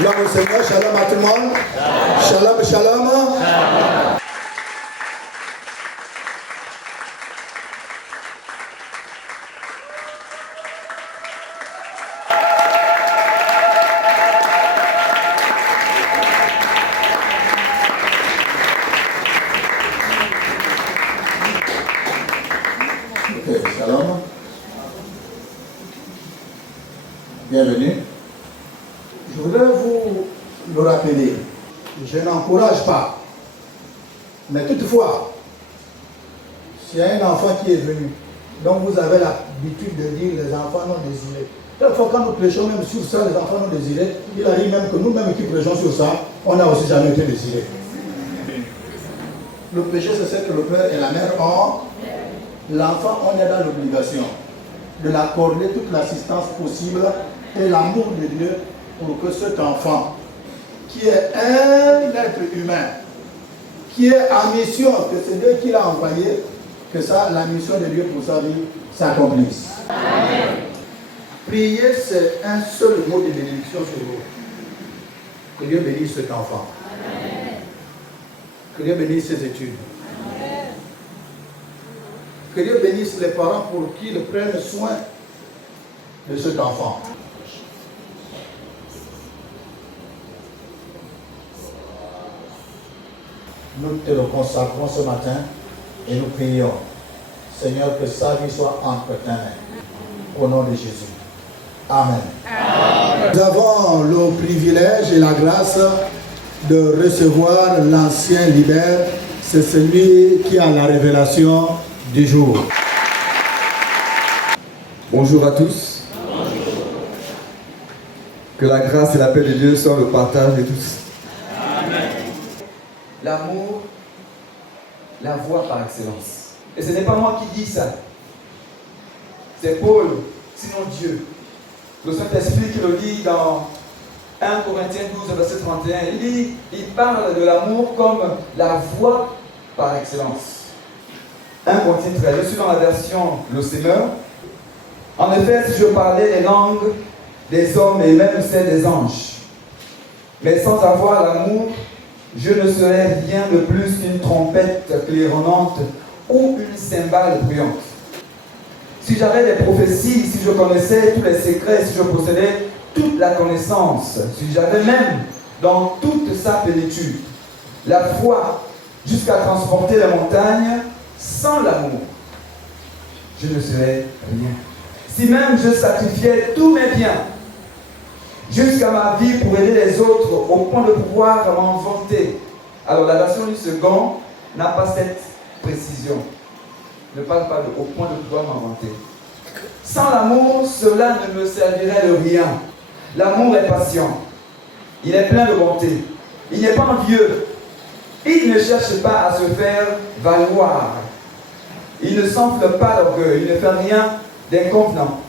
Gloire au Seigneur, shalom à tout le monde. Shalom, shalom. Shalom. Bienvenue. Je voudrais vous le rappeler. Je n'encourage pas. Mais toutefois, s'il y a un enfant qui est venu, donc vous avez l'habitude de dire les enfants non désirés. Quelquefois, quand nous prêchons même sur ça, les enfants non désirés, il arrive même que nous-mêmes qui prêchons sur ça, on n'a aussi jamais été désirés. Le péché, c'est ce que le père et la mère ont. L'enfant, on est dans l'obligation de l'accorder toute l'assistance possible et l'amour de Dieu pour que cet enfant, qui est un être humain, qui est en mission, que c'est Dieu qui l'a envoyé, que ça, la mission de Dieu pour sa vie s'accomplisse. Prier, c'est un seul mot de bénédiction sur vous. Que Dieu bénisse cet enfant. Amen. Que Dieu bénisse ses études. Amen. Que Dieu bénisse les parents pour qu'ils prennent soin de cet enfant. Nous te le consacrons ce matin et nous prions, Seigneur, que sa vie soit entre tes mains. Au nom de Jésus. Amen. Amen. Nous avons le privilège et la grâce de recevoir l'ancien leader. C'est celui qui a la révélation du jour. Bonjour à tous. Bonjour. Que la grâce et la paix de Dieu soient le partage de tous. Amen. L'amour, la voie par excellence. Et ce n'est pas moi qui dis ça. C'est Paul, sinon Dieu. Le Saint-Esprit qui le dit dans 1 Corinthiens 12, verset 31. Il parle de l'amour comme la voie par excellence. 1 Corinthiens 13. Je suis dans la version Le Seigneur. En effet, si je parlais les langues des hommes et même celles des anges, mais sans avoir l'amour, je ne serais rien de plus qu'une trompette claironnante ou une cymbale bruyante. Si j'avais des prophéties, si je connaissais tous les secrets, si je possédais toute la connaissance, si j'avais même dans toute sa plénitude la foi jusqu'à transporter les montagnes, sans l'amour, je ne serais rien. Si même je sacrifiais tous mes biens jusqu'à ma vie pour aider les autres au point de pouvoir m'en vanter. Alors la version du second n'a pas cette précision. Ne parle pas au point de pouvoir m'en vanter. Sans l'amour, cela ne me servirait de rien. L'amour est patient. Il est plein de bonté. Il n'est pas envieux. Il ne cherche pas à se faire valoir. Il ne s'enfle pas d'orgueil. Il ne fait rien d'inconvenant.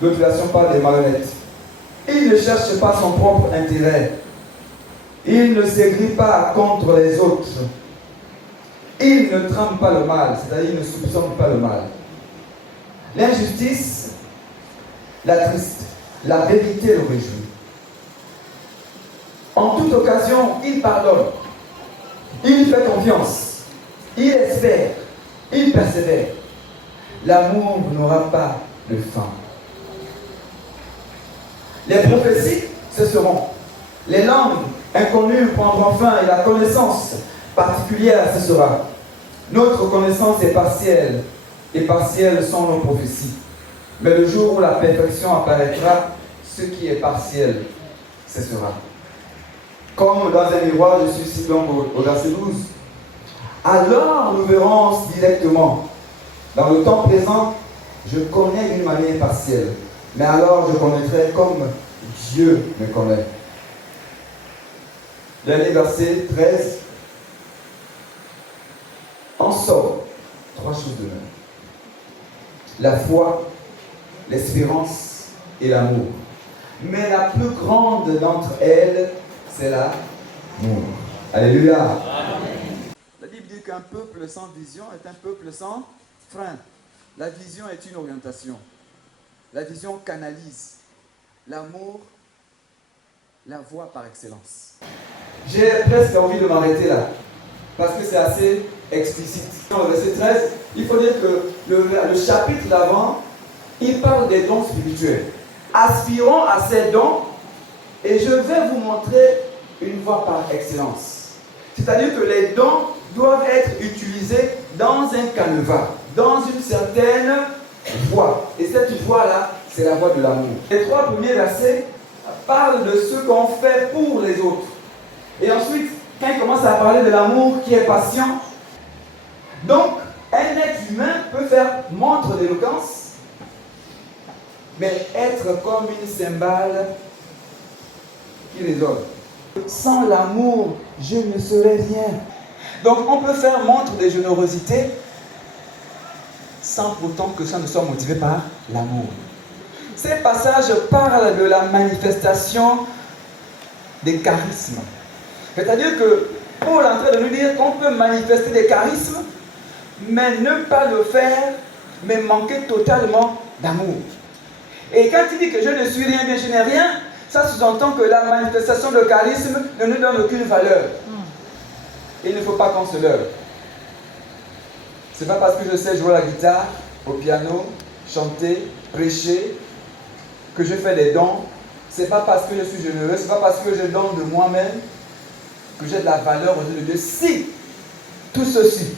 L'autre version parle des malhonnêtes. Il ne cherche pas son propre intérêt. Il ne s'aigrit pas contre les autres. Il ne trame pas le mal, c'est-à-dire il ne soupçonne pas le mal. L'injustice l'attriste, la vérité le réjouit. En toute occasion, il pardonne. Il fait confiance. Il espère. Il persévère. L'amour n'aura pas de fin. Les prophéties cesseront. Les langues inconnues prendront fin et la connaissance particulière cessera. Notre connaissance est partielle et partielles sont nos prophéties. Mais le jour où la perfection apparaîtra, ce qui est partiel cessera. Comme dans un miroir, je suis ici donc au verset 12. Alors nous verrons directement. Dans le temps présent, je connais d'une manière partielle. Mais alors je connaîtrai comme Dieu me connaît. Dernier verset 13. En somme, 3 choses de même. La foi, l'espérance et l'amour. Mais la plus grande d'entre elles, c'est l'amour. Alléluia. Amen. La Bible dit qu'un peuple sans vision est un peuple sans frein. La vision est une orientation. La vision canalise. L'amour la voie par excellence. J'ai presque envie de m'arrêter là, parce que c'est assez explicite. Dans le verset 13, il faut dire que le chapitre d'avant, il parle des dons spirituels. Aspirons à ces dons, et je vais vous montrer une voie par excellence. C'est-à-dire que les dons doivent être utilisés dans un canevas, dans une certaine voie. Et cette voie-là, c'est la voie de l'amour. Les 3 premiers versets parlent de ce qu'on fait pour les autres. Et ensuite, quand il commence à parler de l'amour qui est patient, donc un être humain peut faire montre d'éloquence, mais être comme une cymbale qui résonne. Sans l'amour, je ne serais rien. Donc on peut faire montre de générosité sans pourtant que ça ne soit motivé par l'amour. Ces passages parlent de la manifestation des charismes. C'est-à-dire que Paul est en train de nous dire qu'on peut manifester des charismes, mais ne pas le faire, mais manquer totalement d'amour. Et quand il dit que je ne suis rien, bien je n'ai rien, ça sous-entend que la manifestation de charisme ne nous donne aucune valeur. Il ne faut pas qu'on se leurre. Ce n'est pas parce que je sais jouer la guitare, au piano, chanter, prêcher, que je fais des dons. Ce n'est pas parce que je suis généreux, ce n'est pas parce que je donne de moi-même que j'ai de la valeur aux yeux de Dieu. Si tout ceci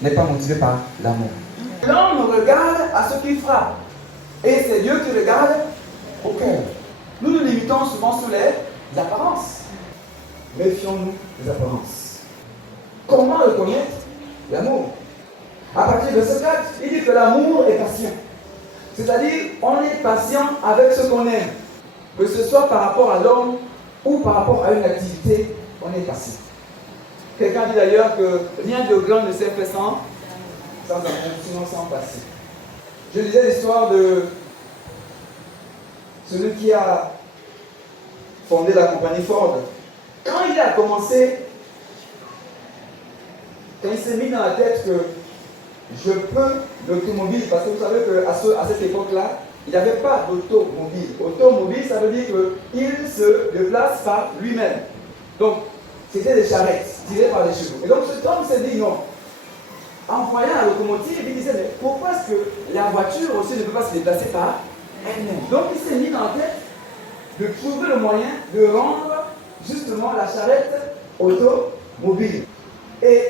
n'est pas motivé par l'amour. L'homme regarde à ce qu'il frappe. Et c'est Dieu qui regarde au cœur. Nous nous limitons souvent sur les apparences. Méfions-nous des apparences. Comment reconnaître l'amour? À partir de ce cadre, il dit que l'amour est patient. C'est-à-dire, on est patient avec ce qu'on aime. Que ce soit par rapport à l'homme ou par rapport à une activité, on est patient. Quelqu'un dit d'ailleurs que rien de grand ne s'est fait sans amour, sinon sans passer. Je lisais l'histoire de celui qui a fondé la compagnie Ford. Quand il a commencé, quand il s'est mis dans la tête que je peux l'automobile, parce que vous savez qu'à cette époque-là, il n'y avait pas d'automobile. Automobile, ça veut dire qu'il se déplace par lui-même. Donc, c'était des charrettes tirées par des chevaux. Et donc, cet homme s'est dit non. En voyant la locomotive, il disait, mais pourquoi est-ce que la voiture aussi ne peut pas se déplacer par elle-même? Donc, il s'est mis dans la tête de trouver le moyen de rendre justement la charrette automobile. Et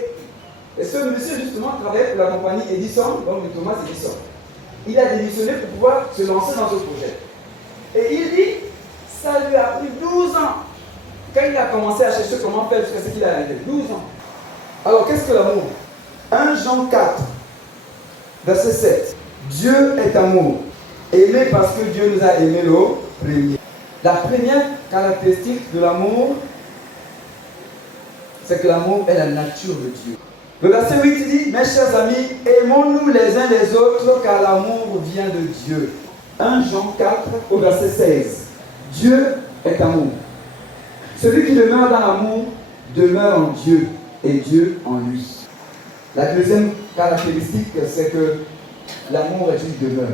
ce monsieur, justement, travaillait pour la compagnie Edison, donc de Thomas Edison. Il a démissionné pour pouvoir se lancer dans ce projet. Et il dit, ça lui a pris 12 ans. Quand il a commencé à chercher comment faire jusqu'à ce qu'il a arrivé, 12 ans. Alors, qu'est-ce que l'amour? 1 Jean 4, verset 7. Dieu est amour. Aimé parce que Dieu nous a aimés le premier. La première caractéristique de l'amour, c'est que l'amour est la nature de Dieu. Le verset 8 dit, mes chers amis, aimons-nous les uns les autres car l'amour vient de Dieu. 1 Jean 4 au verset 16. Dieu est amour. Celui qui demeure dans l'amour demeure en Dieu et Dieu en lui. La deuxième caractéristique, c'est que l'amour est une demeure.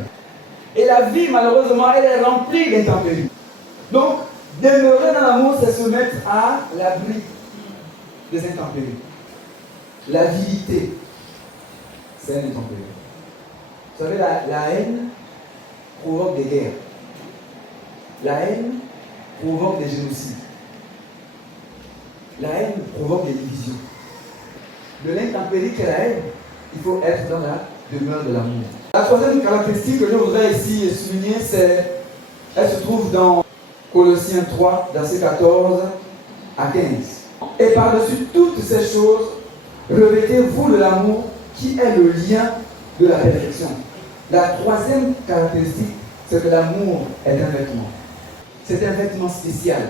Et la vie, malheureusement, elle est remplie d'intempéries. Donc, demeurer dans l'amour, c'est se mettre à l'abri des intempéries. L'avidité, c'est un intempérie. Vous savez, la haine provoque des guerres. La haine provoque des génocides. La haine provoque des divisions. De l'intempérie qu'est la haine, il faut être dans la demeure de l'amour. La troisième caractéristique que je voudrais ici souligner, elle se trouve dans Colossiens 3, versets 14 à 15. Et par-dessus toutes ces choses, revêtez-vous de l'amour qui est le lien de la perfection. La troisième caractéristique, c'est que l'amour est un vêtement. C'est un vêtement spécial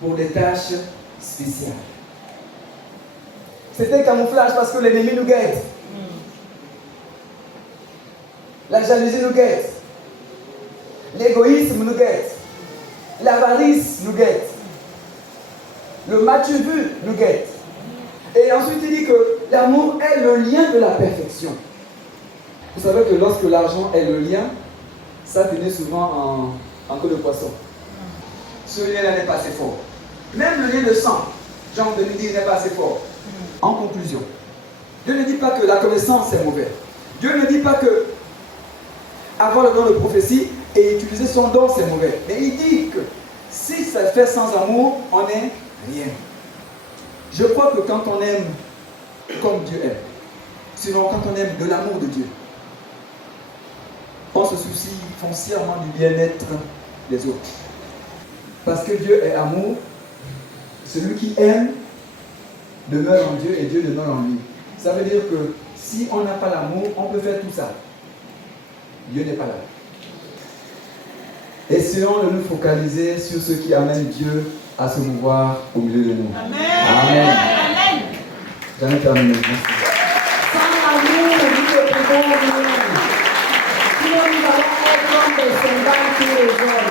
pour des tâches spéciales. C'est un camouflage parce que l'ennemi nous guette. La jalousie nous guette. L'égoïsme nous guette. L'avarice nous guette. Le match vu nous guette. Et ensuite il dit que l'amour est le lien de la perfection. Vous savez que lorsque l'argent est le lien, ça finit souvent en queue de poisson. ce lien-là n'est pas assez fort. Même le lien de sang, Jean de nous dit, n'est pas assez fort. En conclusion, Dieu ne dit pas que la connaissance est mauvaise. Dieu ne dit pas que avoir le don de prophétie et utiliser son don c'est mauvais. Mais il dit que si ça fait sans amour, on n'est rien. Je crois que quand on aime comme Dieu aime, sinon quand on aime de l'amour de Dieu, on se soucie foncièrement du bien-être des autres. Parce que Dieu est amour, celui qui aime demeure en Dieu et Dieu demeure en lui. Ça veut dire que si on n'a pas l'amour, on peut faire tout ça. Dieu n'est pas là. Essayons de nous focaliser sur ce qui amène Dieu à se mouvoir au milieu de nous. Amen. Amen. Amen. J'en ai terminé. Merci. Sans l'amour, nous ne pouvons rien. Sinon, nous allons être comme des soldats tous les jours.